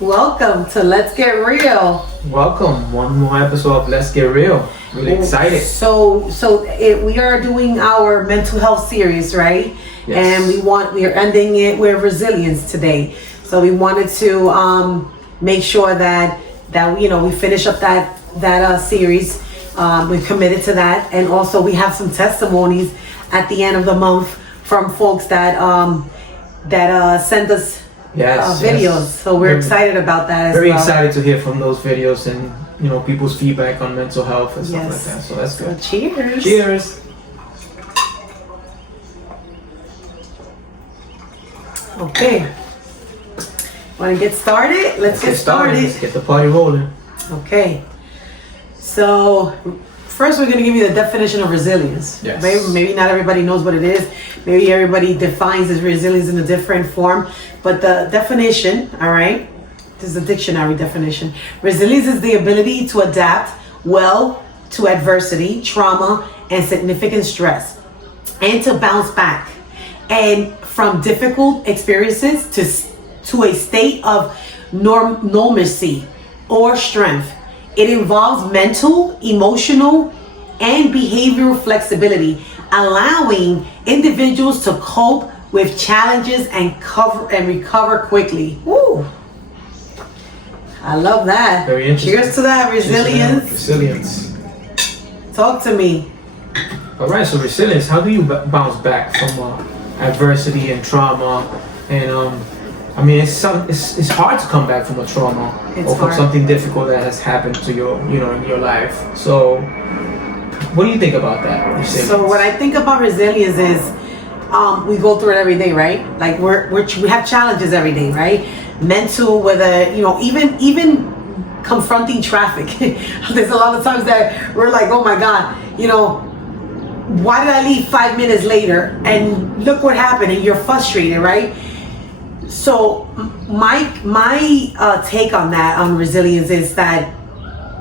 Welcome to Let's Get Real. Welcome, one more episode of Let's Get Real. Really excited. We are doing our mental health series, right? Yes. And we are ending it with resilience today. So we wanted to make sure that we finish up that series. We're committed to that, and also we have some testimonies at the end of the month from folks that send us videos. Yes. So we're excited about that as very well. excited to hear from those videos and people's feedback on mental health and stuff Yes. like that. So that's good. Cheers. Cheers. Okay. Want to get started? Let's get started. Let's get the party rolling. Okay. So first we're going to give you the definition of resilience. Yes. Maybe not everybody knows what it is. Maybe everybody defines as resilience in a different form. But the definition, all right, this is a dictionary definition. Resilience is the ability to adapt well to adversity, trauma, and significant stress, and to bounce back and from difficult experiences to a state of normalcy or strength. It involves mental, emotional, and behavioral flexibility, allowing individuals to cope with challenges and recover quickly. Woo! I love that. Very interesting. Cheers to that. Resilience. Resilience. Talk to me. All right. So resilience. How do you bounce back from adversity and trauma? And it's hard to come back from a trauma or from something difficult that has happened to in your life. So, what do you think about that? Resilience? So what I think about resilience is, we go through it every day, right? Like we have challenges every day, right? Mental, whether even confronting traffic. There's a lot of times that we're like, oh my God, why did I leave 5 minutes later? And look what happened, and you're frustrated, right? So my take on that, on resilience, is that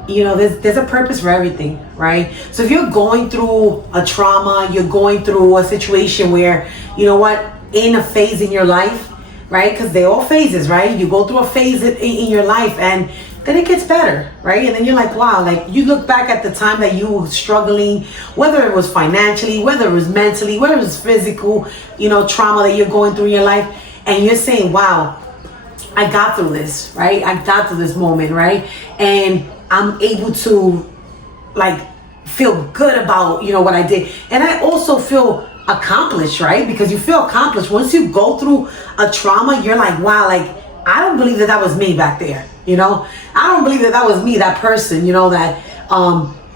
there's a purpose for everything, right? So if you're going through a trauma, you're going through a situation where, in a phase in your life, right? Because they're all phases, right? You go through a phase in your life, and then it gets better, right? And then you're like, wow, like you look back at the time that you were struggling, whether it was financially, whether it was mentally, whether it was physical, trauma that you're going through in your life, and you're saying, wow, I got through this, right? I got through this moment, right? And I'm able to feel good about, what I did. And I also feel accomplished, right? Because you feel accomplished. Once you go through a trauma, you're like, wow, I don't believe that was me back there. I don't believe that was me, that person, that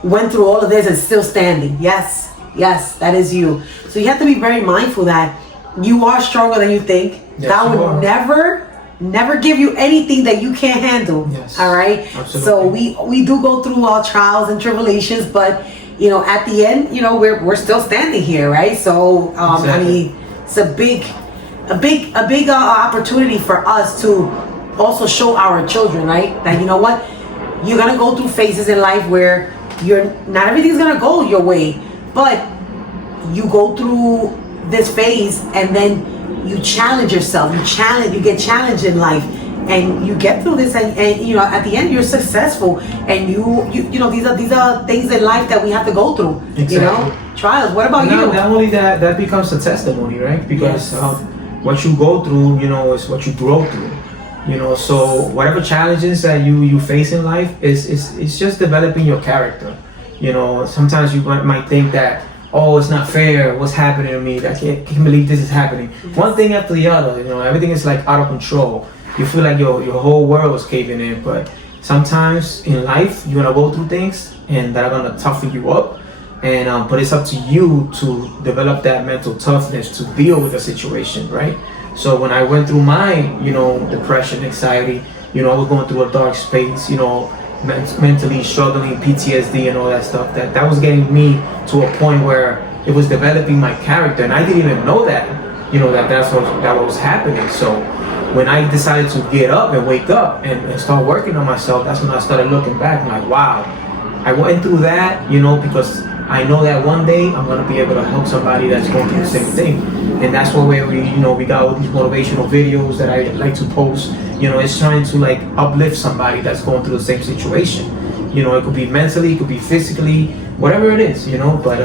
went through all of this and still standing. Yes, that is you. So you have to be very mindful that you are stronger than you think. Yes, God would never give you anything that you can't handle. Yes, all right. absolutely. So we do go through our trials and tribulations, but at the end, we're still standing here, right? So Exactly. it's a big opportunity for us to also show our children, right, that you're gonna go through phases in life where not everything's gonna go your way, but you go through this phase and then you challenge yourself, you get challenged in life, and you get through this, and at the end you're successful, and these are things in life that we have to go through. Exactly. Trials. What about you? Not only that becomes a testimony, right? Because Yes. what you go through, is what you grow through. So whatever challenges that you face in life it's just developing your character. Sometimes you might think that, oh, it's not fair, what's happening to me, I can't believe this is happening. One thing after the other, everything is like out of control. You feel like your whole world is caving in. But sometimes in life you're gonna go through things and that are gonna toughen you up, and but it's up to you to develop that mental toughness to deal with the situation, right? So when I went through my depression, anxiety, I was going through a dark space, mentally struggling, PTSD and all that stuff, that was getting me to a point where it was developing my character, and I didn't even know that that was happening. So when I decided to get up and wake up and start working on myself, that's when I started looking back. I'm like, wow, I went through that, because I know that one day I'm gonna be able to help somebody that's going through the same thing. And that's where we got all these motivational videos that I like to post, You know, it's trying to like uplift somebody that's going through the same situation. You know, it could be mentally, it could be physically, whatever it is, you know, but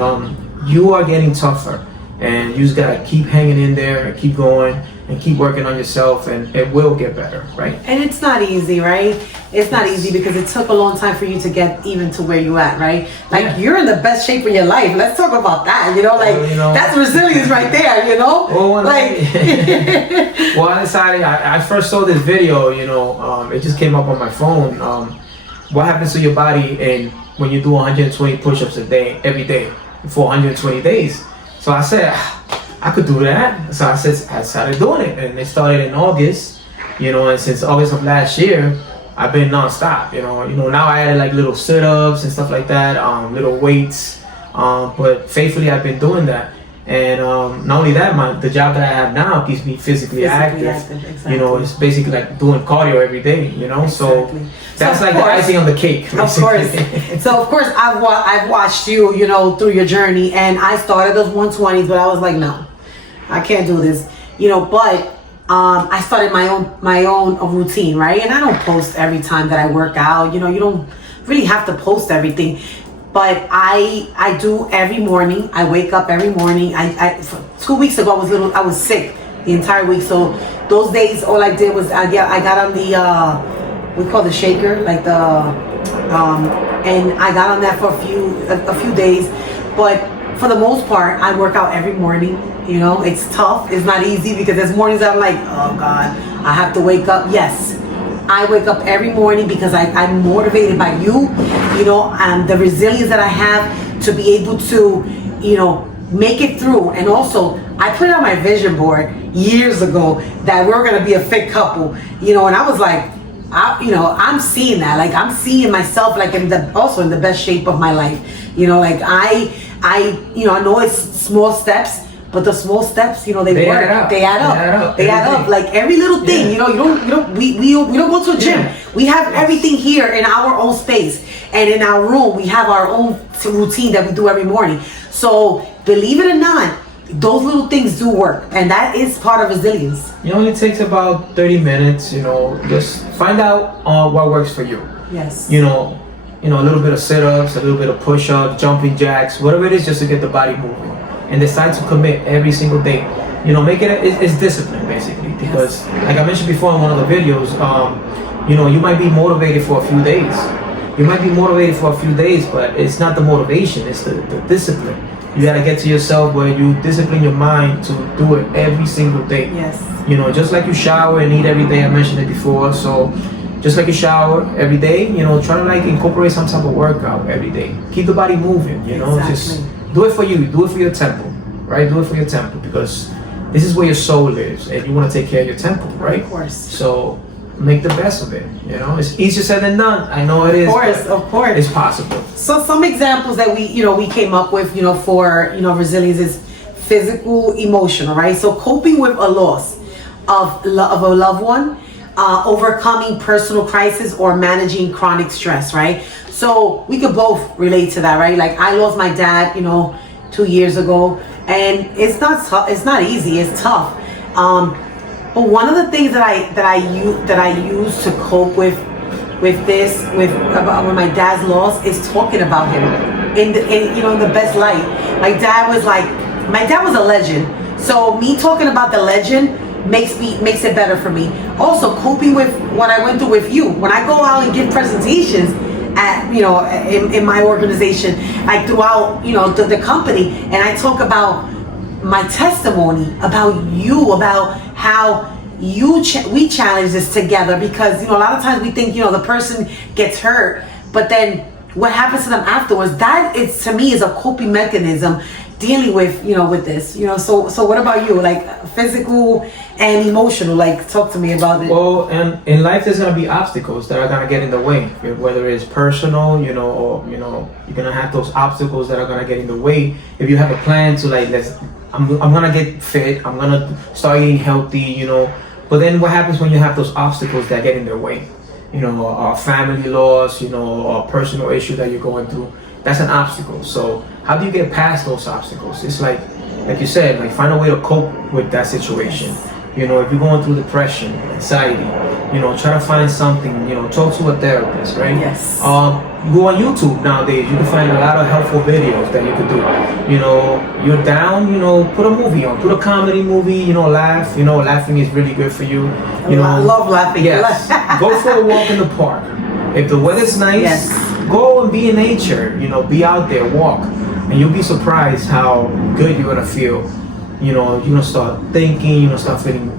you are getting tougher, and you just gotta keep hanging in there and keep going and keep working on yourself, and it will get better, right? And it's not easy, right? It's not easy because it took a long time for you to get even to where you at, right? Like, Yeah. you're in the best shape of your life. Let's talk about that, you know, like, Well, you know, that's resilience right there, you know? Well, when like, well, I decided, I first saw this video, you know, it just came up on my phone. What happens to your body and when you do 120 push-ups a day, every day, for 120 days? So I said, I could do that. So I started doing it, and it started in August, you know, and since August of last year, I've been nonstop, you know. Now I added like little sit-ups and stuff like that, little weights, but faithfully I've been doing that. And not only that, the job that I have now keeps me physically active. Exactly. You know, it's basically like doing cardio every day, you know. Exactly. So that's So like the icing on the cake. Of course. So of course I've watched you, you know, through your journey, and I started those 120s, but I was like, no, I can't do this, you know. But I started my own routine, right? And I don't post every time that I work out. You know, you don't really have to post everything. But I do every morning. I wake up every morning. I 2 weeks ago I was sick the entire week. So those days all I did was I got on the we call the shaker, like the and I got on that for a few days. But for the most part, I work out every morning. You know, it's tough. It's not easy because there's mornings I'm like, oh God, I have to wake up. Yes. I wake up every morning because I'm motivated by you, you know, and the resilience that I have to be able to, you know, make it through. And also, I put it on my vision board years ago that we're going to be a fit couple, you know, and I was like, I'm seeing that. Like, I'm seeing myself like also in the best shape of my life, you know, like I know it's small steps. But the small steps, you know, they work. They add up. Like every little thing, you know, we don't go to a gym. We have everything here in our own space, and in our room we have our own routine that we do every morning. So believe it or not, those little things do work, and that is part of resilience. It only takes about 30 minutes, you know, just find out what works for you. Yes. You know, a little bit of sit-ups, a little bit of push-ups, jumping jacks, whatever it is, just to get the body moving. And decide to commit every single day. You know, make it's discipline basically. Because like I mentioned before in one of the videos, you know, you might be motivated for a few days. But it's not the motivation, it's the discipline. You gotta get to yourself where you discipline your mind to do it every single day. Yes. You know, just like you shower and eat every day, I mentioned it before. So just like you shower every day, you know, try to like incorporate some type of workout every day. Keep the body moving, you know, just do it for you, do it for your temple, right? Do it for your temple, because this is where your soul lives, and you want to take care of your temple, right? Of course. So make the best of it, you know? It's easier said than done. I know it is. Of course. It's possible. So some examples that we came up with, you know, for, you know, resilience is physical, emotional, right? So coping with a loss of a loved one, overcoming personal crisis, or managing chronic stress, right? So we could both relate to that, right? Like I lost my dad, you know, 2 years ago, and it's not easy. It's tough. But one of the things that I use to cope with my dad's loss is talking about him in the best light. My dad was a legend. So me talking about the legend makes it better for me. Also coping with what I went through with you. When I go out and give presentations at, you know, in my organization, like throughout, you know, the company, and I talk about my testimony, about you, about how we challenge this together, because, you know, a lot of times we think, you know, the person gets hurt, but then what happens to them afterwards, that is, to me, is a coping mechanism dealing with, you know, with this, you know. So what about you, like physical and emotional? Like, talk to me about it. Well, and in life there's gonna be obstacles that are gonna get in the way, whether it's personal, you know, or, you know, you're gonna have those obstacles that are gonna get in the way. If you have a plan to like, I'm gonna get fit, I'm gonna start eating healthy, you know, but then what happens when you have those obstacles that get in their way? You know, a family loss, you know, a personal issue that you're going through. That's an obstacle. So how do you get past those obstacles? It's like you said, like find a way to cope with that situation. You know, if you're going through depression, anxiety, you know, try to find something, you know, talk to a therapist, right? Yes. You go on YouTube nowadays, you can find a lot of helpful videos that you could do. You know, you're down, you know, put a movie on, put a comedy movie, you know, laugh. You know, laughing is really good for you. You know, I love laughing. Yes. Go for a walk in the park. If the weather's nice, Yes. go and be in nature. You know, be out there, walk, and you'll be surprised how good you're gonna feel. You know, you're gonna start thinking. You're gonna start feeling,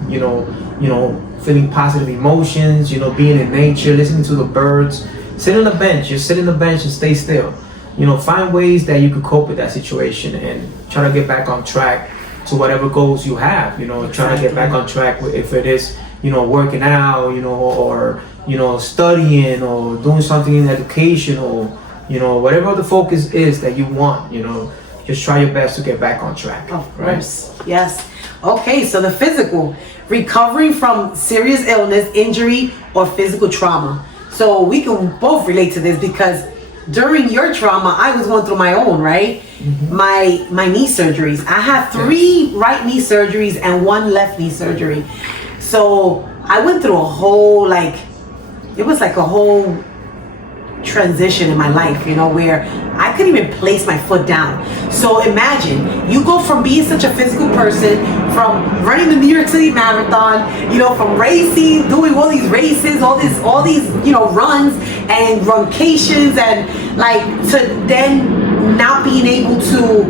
feeling positive emotions. You know, being in nature, listening to the birds. Sit on the bench. Just sit on the bench and stay still. You know, find ways that you could cope with that situation and try to get back on track to whatever goals you have. You know, try to get back on track if it is, you know, working out, you know, or, you know, studying or doing something in education or, you know, whatever the focus is that you want, you know, just try your best to get back on track. Of course. Right? Yes. Okay, so the physical, recovering from serious illness, injury, or physical trauma. So we can both relate to this because during your trauma, I was going through my own, right? Mm-hmm. My knee surgeries. I had 3 right knee surgeries and 1 left knee surgery. So I went through a whole, it was like a whole transition in my life, you know, where I couldn't even place my foot down. So imagine, you go from being such a physical person, from running the New York City Marathon, you know, from racing, doing all these races, all these, you know, runs and runcations, and to then not being able to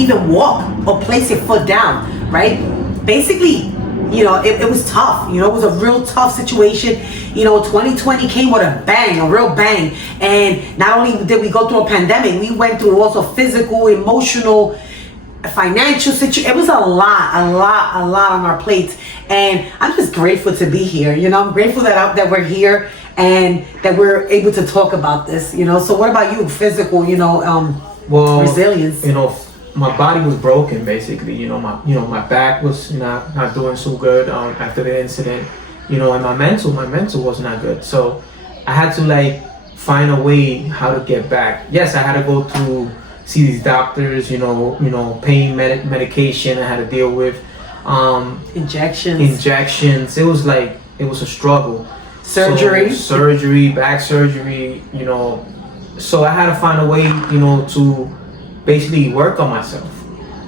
even walk or place your foot down, right? Basically, you know, it was tough. You know, it was a real tough situation. You know, 2020 came with a bang, a real bang. And not only did we go through a pandemic, we went through also physical, emotional, financial situation. It was a lot on our plates. And I'm just grateful to be here. You know, I'm grateful that we're here and that we're able to talk about this. You know, so what about you? Physical, you know, resilience. You know, my body was broken basically. You know, my back was not doing so good after the incident. You know, and my mental was not good. So I had to find a way how to get back. Yes, I had to go to see these doctors. You know, pain medication I had to deal with. Injections. It was a struggle. Surgery, back surgery. You know, so I had to find a way. You know, to basically work on myself,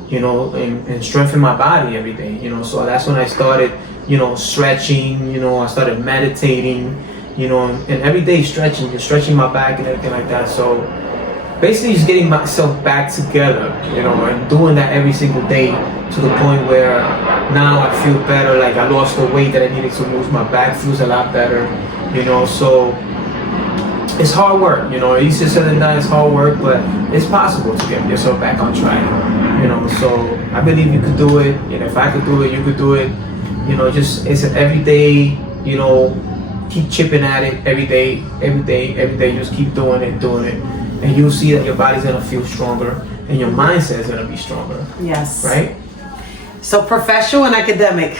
you know, and strengthen my body every day, you know. So that's when I started, you know, stretching, you know, I started meditating, you know, and every day stretching my back and everything like that. So basically just getting myself back together, you know, and doing that every single day to the point where now I feel better. Like I lost the weight that I needed to lose. My back feels a lot better, you know. So it's hard work, you know. Easier said than done. It's hard work, but it's possible to get yourself back on track, you know. So I believe you could do it. You know, if I could do it, you could do it. You know, just it's an everyday, you know, keep chipping at it every day. Just keep doing it, and you'll see that your body's gonna feel stronger and your mindset is gonna be stronger. Yes. Right. So professional and academic.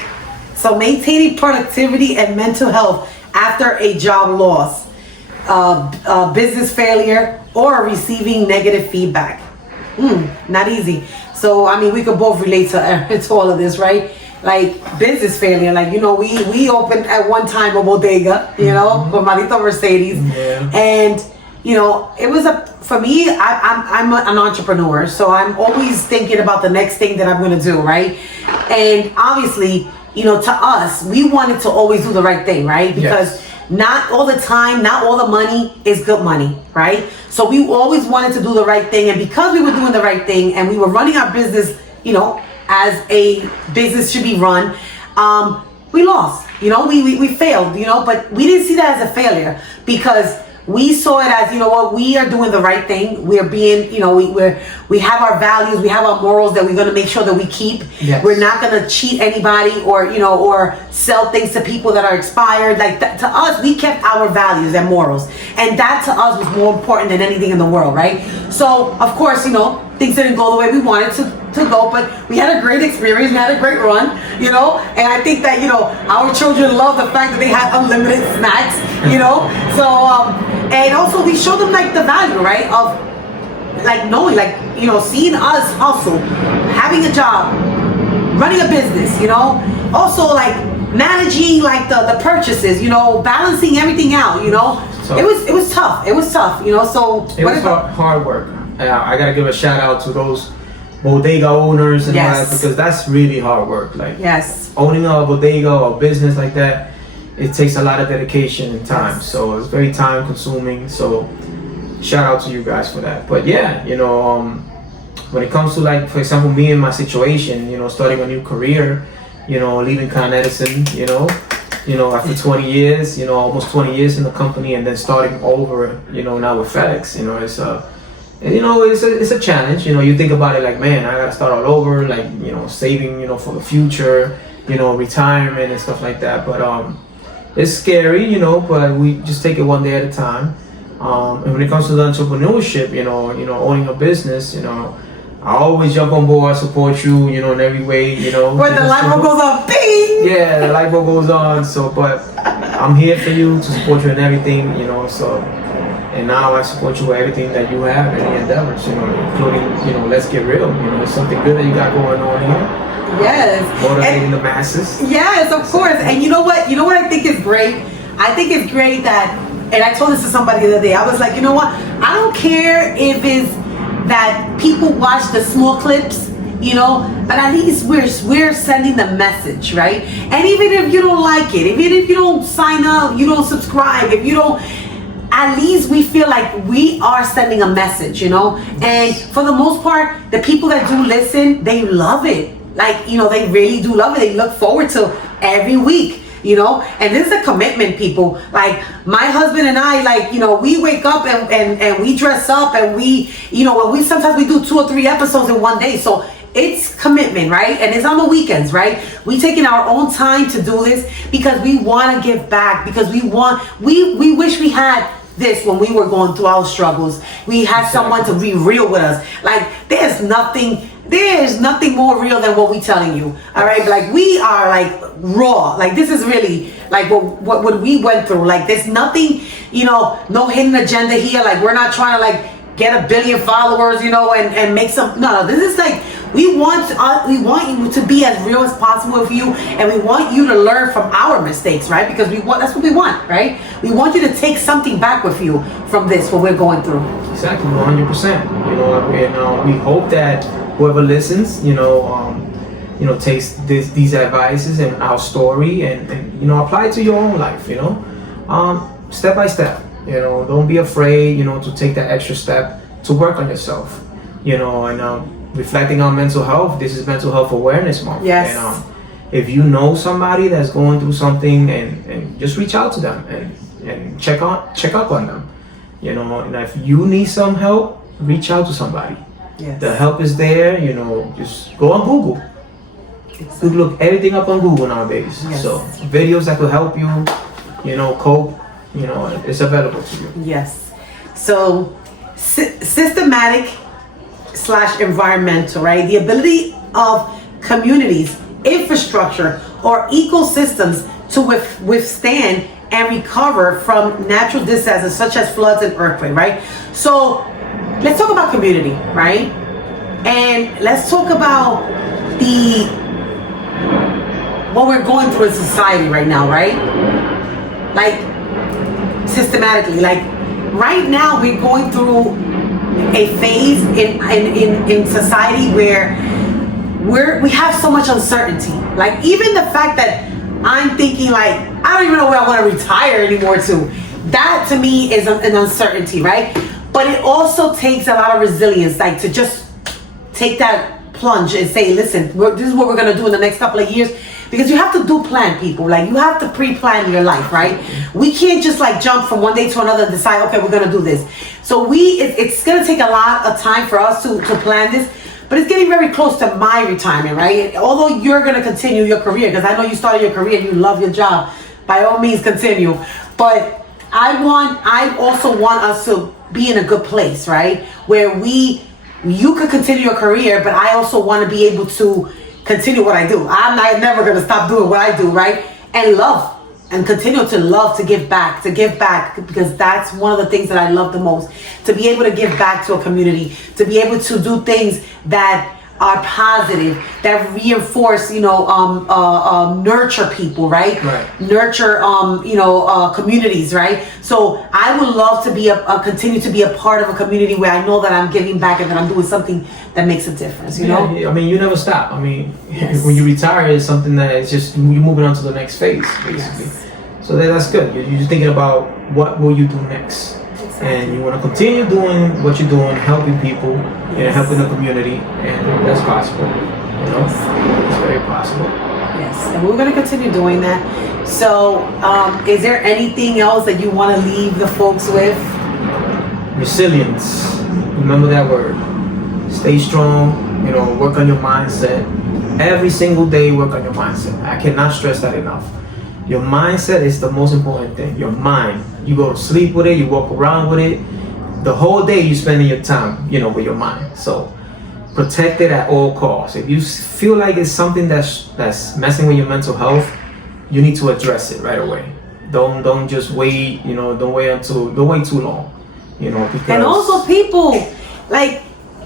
So maintaining productivity and mental health after a job loss. Business failure or receiving negative feedback. Not easy. So I mean, we could both relate to all of this, right? Like business failure. Like, you know, we opened at one time a bodega, you know, with Marito Mercedes, and you know, it was for me. I'm an entrepreneur, so I'm always thinking about the next thing that I'm going to do, right? And obviously, you know, to us, we wanted to always do the right thing, right? Because not all the time, not all the money is good money, right? So we always wanted to do the right thing. And because we were doing the right thing and we were running our business, you know, as a business should be run, we lost, you know, we failed, you know, but we didn't see that as a failure because we saw it as, you know what, we are doing the right thing. We're being, you know, we have our values, we have our morals that we're going to make sure that we keep. Yes. We're not going to cheat anybody or, you know, or sell things to people that are expired. Like that, to us, we kept our values and morals. And that to us was more important than anything in the world, right? So, of course, you know, things didn't go the way we wanted to go, but we had a great experience, we had a great run, you know, and I think that, you know, our children love the fact that they had unlimited snacks, you know, so, and also we showed them like the value, right, of like knowing, like, you know, seeing us hustle, having a job, running a business, you know, also like managing like the purchases, you know, balancing everything out, you know. So it was tough, you know. So it was hard work. I gotta give a shout out to those bodega owners and all that, because that's really hard work. Like owning a bodega or a business like that, it takes a lot of dedication and time. So it's very time consuming. So shout out to you guys for that. But yeah, you know, when it comes to, like, for example, me and my situation, you know, starting a new career, you know, leaving Con Edison, you know, after 20 years, you know, almost 20 years in the company, and then starting over, you know, now with FedEx, you know, it's a challenge. You know, you think about it like, man, I gotta start all over, like, you know, saving, you know, for the future, you know, retirement and stuff like that. But it's scary, you know, but we just take it one day at a time. And when it comes to the entrepreneurship, you know, owning a business, you know, I always jump on board, support you, you know, in every way, you know. When the light bulb goes on, bing! Yeah, the light bulb goes on. So, but I'm here for you, to support you in everything, you know. So, and now I support you with everything that you have, any endeavors, you know, including, you know, Let's Get Real. You know, there's something good that you got going on here. Yes. Motivating the masses. Yes, of course. And you know what? You know what I think is great? I think it's great that, and I told this to somebody the other day, I was like, you know what? I don't care if it's that people watch the small clips, you know, but at least we're sending the message, right? And even if you don't like it, even if you don't sign up, you don't subscribe, if you don't, at least we feel like we are sending a message, you know. And for the most part, the people that do listen, they love it. Like, you know, they really do love it. They look forward to every week, you know. And this is a commitment, people. Like, my husband and I, like, you know, we wake up and we dress up, and we, you know, we sometimes we do 2 or 3 episodes in one day. So it's commitment, right? And it's on the weekends, right? We taking our own time to do this because we want to give back, because we wish we had this when we were going through our struggles. We had someone to be real with us. Like, there's nothing more real than what we telling you. All right, like, we are like raw. Like, this is really like what we went through. Like, there's nothing, you know, no hidden agenda here. Like, we're not trying to like get 1 billion followers, you know, and make some. No, this is like, we want you to be as real as possible with you, and we want you to learn from our mistakes, right? Because that's what we want, right? We want you to take something back with you from this, what we're going through. Exactly, 100%. You know, and we hope that whoever listens, you know, takes these advices and our story and you know, apply it to your own life. You know, step by step. You know, don't be afraid, you know, to take that extra step to work on yourself. You know, and reflecting on mental health. This is Mental Health Awareness Month. Yes. And if you know somebody that's going through something, and just reach out to them and check up on them. You know, and if you need some help, reach out to somebody. Yes. The help is there. You know, just go on Google. Exactly. Look everything up on Google nowadays. Yes. So videos that will help you, you know, cope. You know, it's available to you. Yes. So systematic / environmental, right? The ability of communities, infrastructure, or ecosystems to withstand and recover from natural disasters such as floods and earthquakes, right? So let's talk about community, right? And let's talk about what we're going through in society right now, right? Like, systematically, like, right now we're going through a phase in society where we have so much uncertainty. Like, even the fact that I'm thinking, like, I don't even know where I want to retire anymore to. That to me is an uncertainty, right? But it also takes a lot of resilience, like, to just take that plunge and say, listen, this is what we're going to do in the next couple of years. Because you have to plan, people. Like, you have to pre-plan your life, right? We can't just like jump from one day to another and decide, okay, we're gonna do this. So it's gonna take a lot of time for us to plan this, but it's getting very close to my retirement, right? Although you're gonna continue your career, because I know you started your career and you love your job, by all means continue. But I also want us to be in a good place, right? Where you could continue your career, but I also want to be able to continue what I do. I'm never going to stop doing what I do, right? And continue to love to give back, because that's one of the things that I love the most. To be able to give back to a community, to be able to do things that are positive, that reinforce, nurture people, right? Right. Nurture, communities, right? So I would love to be continue to be a part of a community where I know that I'm giving back and that I'm doing something that makes a difference, you know? I mean, you never stop. I mean, Yes. when you retire, it's something that it's just you're moving on to the next phase, basically. Yes. So that's good. You're just thinking about what will you do next, and you want to continue doing what you're doing, helping people and helping the community, and that's possible. You know, it's very possible. Yes, and we're going to continue doing that. So, is there anything else that you want to leave the folks with? Resilience. Remember that word. Stay strong. You know, work on your mindset. Every single day, work on your mindset. I cannot stress that enough. Your mindset is the most important thing. Your mind. You go to sleep with it. You walk around with it. The whole day you spending your time, with your mind. So protect it at all costs. If you feel like it's something that's messing with your mental health, you need to address it right away. Don't just wait. Don't wait too long. Because And also people like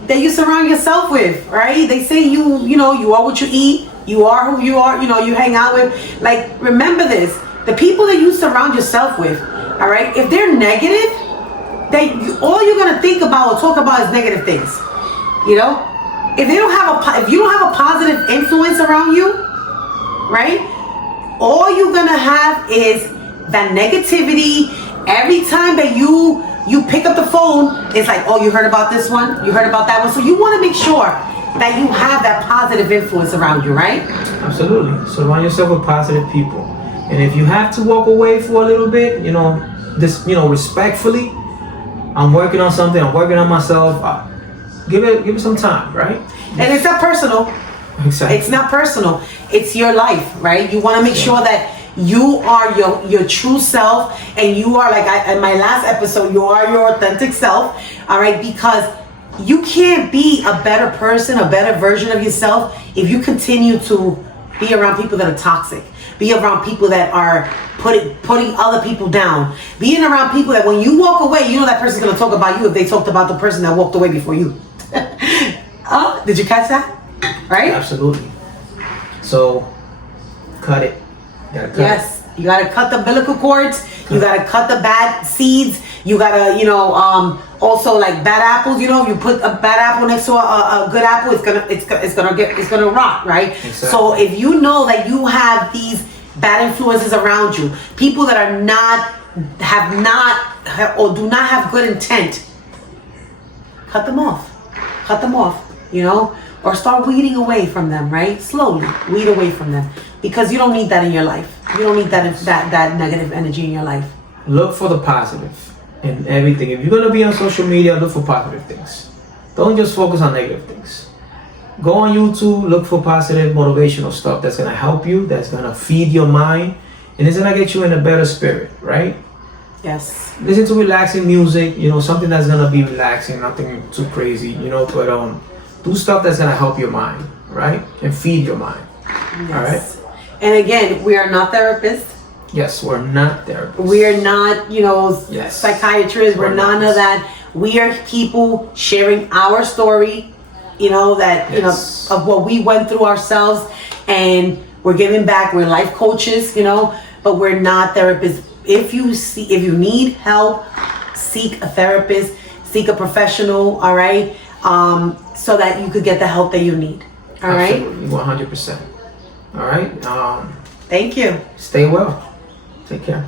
that you surround yourself with, right? They say you are what you eat. You are who you are. You hang out with. Like, remember this: the people that you surround yourself with, all right? If they're negative, all you're gonna think about or talk about is negative things. If you don't have a positive influence around you, right? All you're gonna have is that negativity. Every time that you pick up the phone, it's like, oh, you heard about this one, you heard about that one. So you want to make sure that you have that positive influence around you, right? Absolutely. Surround yourself with positive people. And if you have to walk away for a little bit, respectfully, I'm working on something, I'm working on myself, give it some time, right? And it's not personal. Exactly. It's not personal. It's your life, right? You want to make sure that you are your true self, and you are, like in my last episode, you are your authentic self, all right? Because you can't be a better person, a better version of yourself if you continue to be around people that are toxic, be around people that are putting other people down, being around people that when you walk away, that person's going to talk about you if they talked about the person that walked away before you. Did you catch that? Right? Absolutely. So, cut it. Yes, you gotta cut the umbilical cords. You gotta cut the bad seeds. You gotta, also like bad apples. You put a bad apple next to a good apple, it's gonna rot, right? Exactly. So if you know that you have these bad influences around you, people that are or do not have good intent, cut them off. Cut them off. Or start weeding away from them, right? Slowly weed away from them, because you don't need that in your life. You don't need that negative energy in your life. Look for the positive in everything. If you're gonna be on social media, look for positive things. Don't just focus on negative things. Go on YouTube, look for positive motivational stuff that's gonna help you, that's gonna feed your mind, and it's gonna get you in a better spirit, right? Yes. Listen to relaxing music, something that's gonna be relaxing, nothing too crazy, but do stuff that's gonna help your mind, right? And feed your mind. Yes. All right. And again, we are not therapists. Yes, we're not therapists. We are not, Yes. psychiatrists. We're none of that. We are people sharing our story, Yes. of what we went through ourselves, and we're giving back. We're life coaches, but we're not therapists. If you need help, seek a therapist, seek a professional, all right? So that you could get the help that you need. All right? Absolutely, 100%. All right. Thank you. Stay well. Take care.